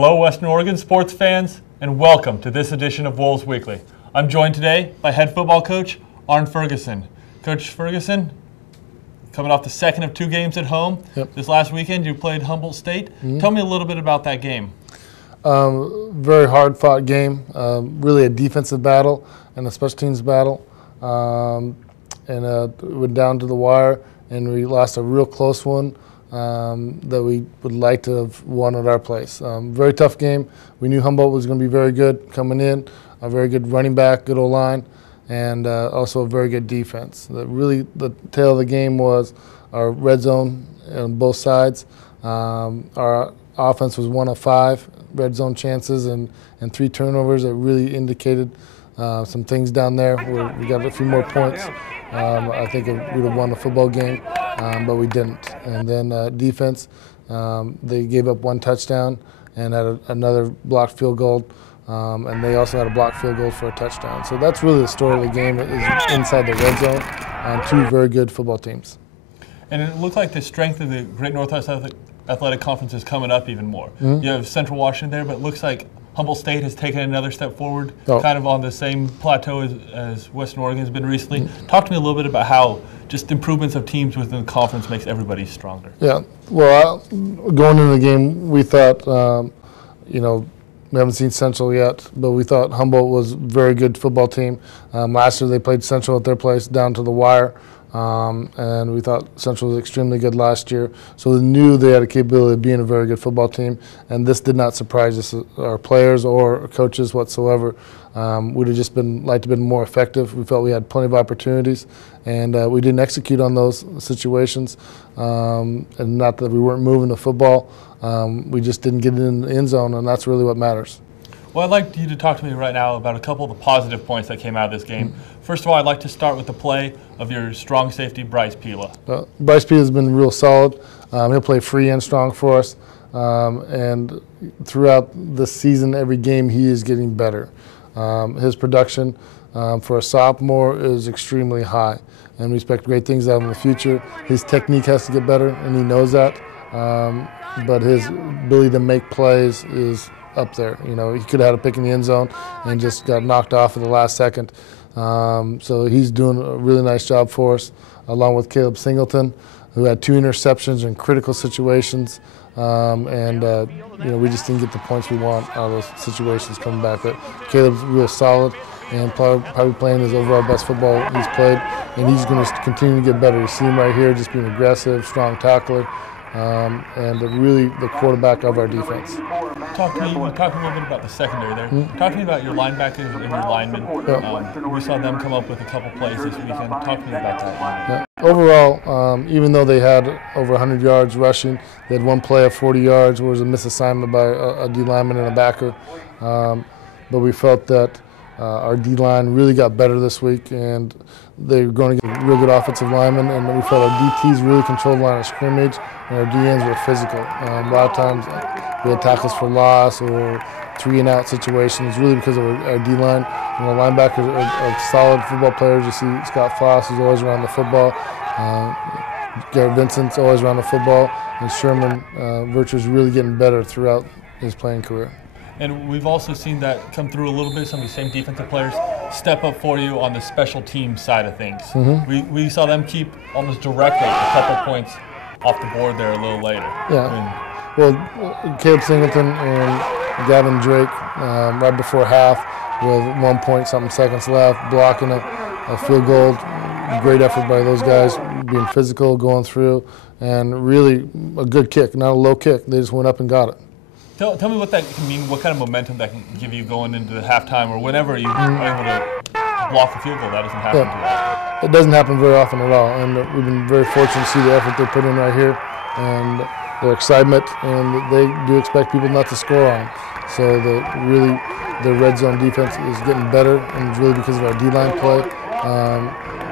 Hello, Western Oregon sports fans, and welcome to this edition of Wolves Weekly. I'm joined today by head football coach Arne Ferguson. Coach Ferguson, coming off the second of 2 games at home. Yep. This last weekend you played Humboldt State. Tell me a little bit about that game. Very hard-fought game, really a defensive battle and a special teams battle. It went down to the wire, and we lost a real close one that we would like to have won at our place. Very tough game. We knew Humboldt was going to be very good coming in, a very good running back, good O-line, and also a very good defense. The tail of the game was our red zone on both sides. Our offense was 1 of 5 red zone chances and 3 turnovers that really indicated some things down there where we got a few more points. I think we would have won the football game, but we didn't. And then defense, they gave up 1 touchdown and had another blocked field goal, and they also had a blocked field goal for a touchdown. So that's really the story of the game, is inside the red zone on 2 very good football teams. And it looked like the strength of the Great Northwest Athletic Conference is coming up even more. You have Central Washington there, but it looks like Humboldt State has taken another step forward, kind of on the same plateau as Western Oregon has been recently. Talk to me a little bit about how just improvements of teams within the conference makes everybody stronger. Yeah, well, going into the game, we thought, we haven't seen Central yet, but we thought Humboldt was a very good football team. Last year they played Central at their place down to the wire. And we thought Central was extremely good last year. So we knew they had a capability of being a very good football team, and this did not surprise us, our players or our coaches whatsoever. We'd have just liked to have been more effective. We felt we had plenty of opportunities, and we didn't execute on those situations. And not that we weren't moving the football, we just didn't get it in the end zone, and that's really what matters. Well, I'd like you to talk to me right now about a couple of the positive points that came out of this game. First of all, I'd like to start with the play of your strong safety, Bryce Pila. Bryce Pila has been real solid. He'll play free and strong for us. And throughout the season, every game, he is getting better. His production for a sophomore is extremely high, and we expect great things out of him in the future. His technique has to get better, and he knows that. But his ability to make plays is up there. He could have had a pick in the end zone and just got knocked off at the last second. So he's doing a really nice job for us, along with Caleb Singleton, who had 2 interceptions in critical situations. We just didn't get the points we want out of those situations coming back. But Caleb's real solid and probably playing his overall best football he's played, and he's going to continue to get better. You see him right here, just being aggressive, strong tackler. And really the quarterback of our defense. Talk to me a little bit about the secondary there. Talk to me about your linebackers and your linemen. We saw them come up with a couple plays this weekend. Talk to me about that. Overall, even though they had over 100 yards rushing, they had 1 play of 40 yards where it was a misassignment by a D lineman and a backer. But we felt that our D-line really got better this week, and they're going to get real good offensive linemen, and we felt our DTs really controlled the line of scrimmage, and our DNs were physical. A lot of times we had tackles for loss or 3-and-out situations, really because of our D-line. Linebackers are solid football players. You see Scott Foss, who's always around the football. Garrett Vincent's always around the football. And Sherman Virtue's really getting better throughout his playing career. And we've also seen that come through a little bit. Some of these same defensive players step up for you on the special team side of things. We saw them keep almost directly a couple points off the board there a little later. Yeah. Well, Caleb Singleton and Gavin Drake right before half with 1 point something seconds left, blocking a field goal. Great effort by those guys, being physical, going through, and really a good kick, not a low kick. They just went up and got it. Tell me what that can mean, what kind of momentum that can give you going into the halftime or whenever you are able to block a field goal. That doesn't happen too often. It doesn't happen very often at all, and we've been very fortunate to see the effort they put in right here and their excitement, and they do expect people not to score on them. So the red zone defense is getting better, and it's really because of our D-line play.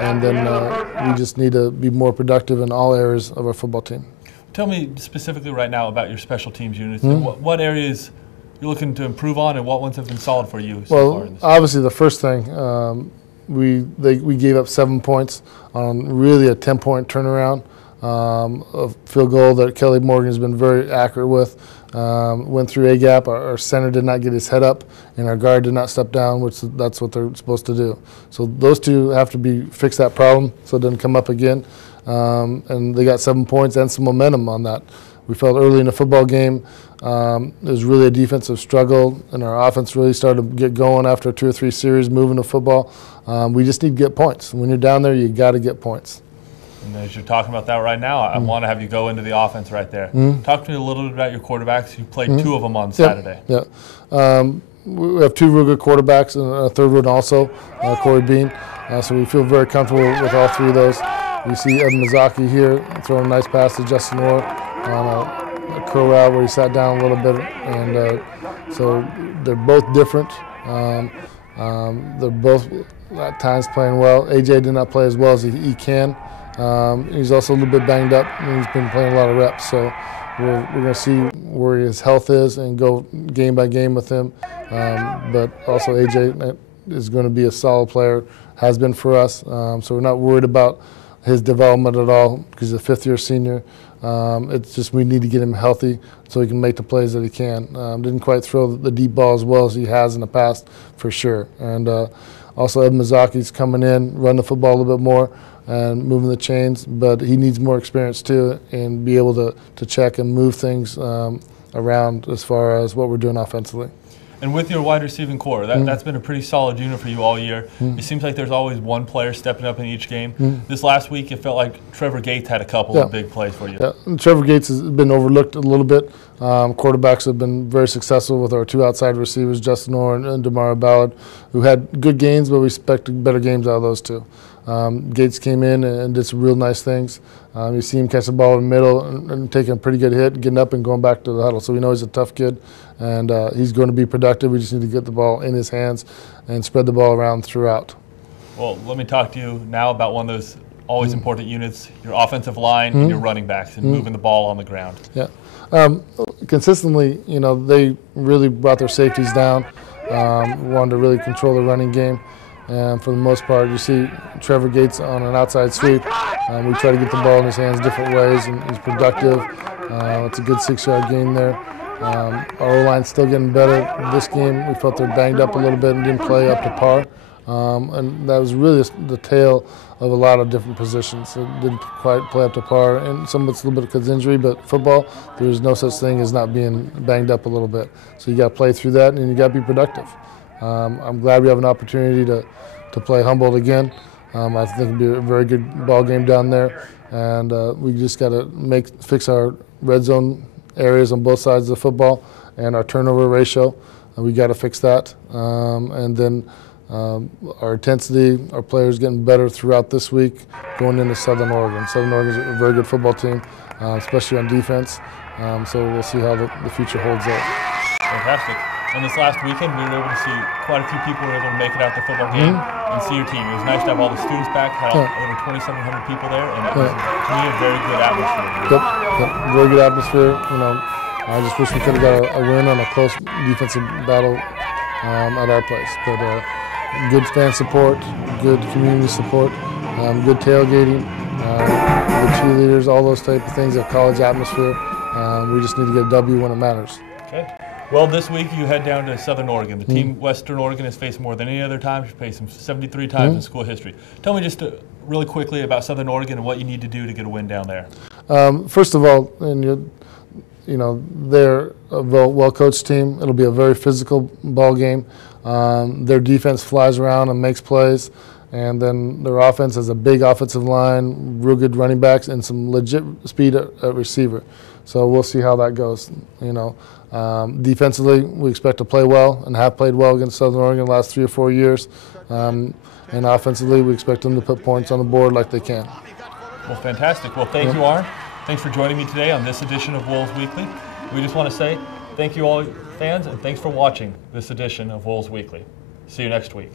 And then we just need to be more productive in all areas of our football team. Tell me specifically right now about your special teams units. What areas you're looking to improve on, and what ones have been solid for you so far in this? Obviously the first thing, we gave up 7 points on really a 10-point turnaround. a field goal that Kelly Morgan has been very accurate with. Went through A-gap. Our center did not get his head up, and our guard did not step down, which that's what they're supposed to do. So those two have to fix that problem so it doesn't come up again. And they got 7 points and some momentum on that. We felt early in the football game it was really a defensive struggle, and our offense really started to get going after 2 or 3 series moving the football. We just need to get points. When you're down there, you got to get points. And as you're talking about that right now, I want to have you go into the offense right there. Talk to me a little bit about your quarterbacks. You played 2 of them on Saturday. Yeah. We have 2 real good quarterbacks, and a third one also, Corey Bean. So we feel very comfortable with all 3 of those. You see Ed Mizaki here throwing a nice pass to Justin Orr on a curl route where he sat down a little bit. And so they're both different. They're both at times playing well. AJ did not play as well as he can. He's also a little bit banged up, and he's been playing a lot of reps. So we're going to see where his health is and go game by game with him. But also AJ is going to be a solid player, has been for us. So we're not worried about his development at all because he's a 5th-year senior. It's just we need to get him healthy so he can make the plays that he can. Didn't quite throw the deep ball as well as he has in the past, for sure. And also Ed Mizaki's coming in, run the football a little bit more and moving the chains, but he needs more experience too and be able to check and move things around as far as what we're doing offensively. And with your wide receiving core, that's been a pretty solid unit for you all year. It seems like there's always one player stepping up in each game. This last week, it felt like Trevor Gates had a couple of big plays for you. Yeah, and Trevor Gates has been overlooked a little bit. Quarterbacks have been very successful with our 2 outside receivers, Justin Orr and Demario Ballard, who had good games, but we expected better games out of those 2. Gates came in and did some real nice things. You see him catch the ball in the middle and taking a pretty good hit, getting up and going back to the huddle. So we know he's a tough kid, and he's going to be productive. We just need to get the ball in his hands and spread the ball around throughout. Well, let me talk to you now about one of those always important units, your offensive line and your running backs and moving the ball on the ground. Yeah. Consistently, they really brought their safeties down, wanted to really control the running game. And for the most part, you see Trevor Gates on an outside sweep. We try to get the ball in his hands different ways, and he's productive. It's a good 6-yard gain there. Our O-line's still getting better. This game, we felt they're banged up a little bit and didn't play up to par. And that was really the tale of a lot of different positions. It didn't quite play up to par, and some of it's a little bit because of injury, but football, there's no such thing as not being banged up a little bit. So you got to play through that, and you got to be productive. I'm glad we have an opportunity to play Humboldt again. I think it'll be a very good ball game down there, and we just got to fix our red zone areas on both sides of the football and our turnover ratio. We got to fix that, and then our intensity, our players getting better throughout this week going into Southern Oregon. Southern Oregon is a very good football team, especially on defense. So we'll see how the future holds up. Fantastic. And this last weekend, we were able to see quite a few people were able to make it out to the football game and see your team. It was nice to have all the students back, had over 2,700 people there, and it was, to me, a very good atmosphere. Yep. Very good atmosphere. I just wish we could have got a win on a close defensive battle at our place. But good fan support, good community support, good tailgating, good cheerleaders, all those type of things, a college atmosphere. We just need to get a W when it matters. Okay. Well, this week you head down to Southern Oregon. The team Western Oregon has faced more than any other time. You've faced them 73 times in school history. Tell me just really quickly about Southern Oregon and what you need to do to get a win down there. First of all, they're a well-coached team. It'll be a very physical ball game. Their defense flies around and makes plays, and then their offense has a big offensive line, real good running backs, and some legit speed at receiver. So we'll see how that goes. Defensively, we expect to play well and have played well against Southern Oregon the last 3 or 4 years. And offensively, we expect them to put points on the board like they can. Well, fantastic. Well, thank you, Arn. Thanks for joining me today on this edition of Wolves Weekly. We just want to say thank you all fans, and thanks for watching this edition of Wolves Weekly. See you next week.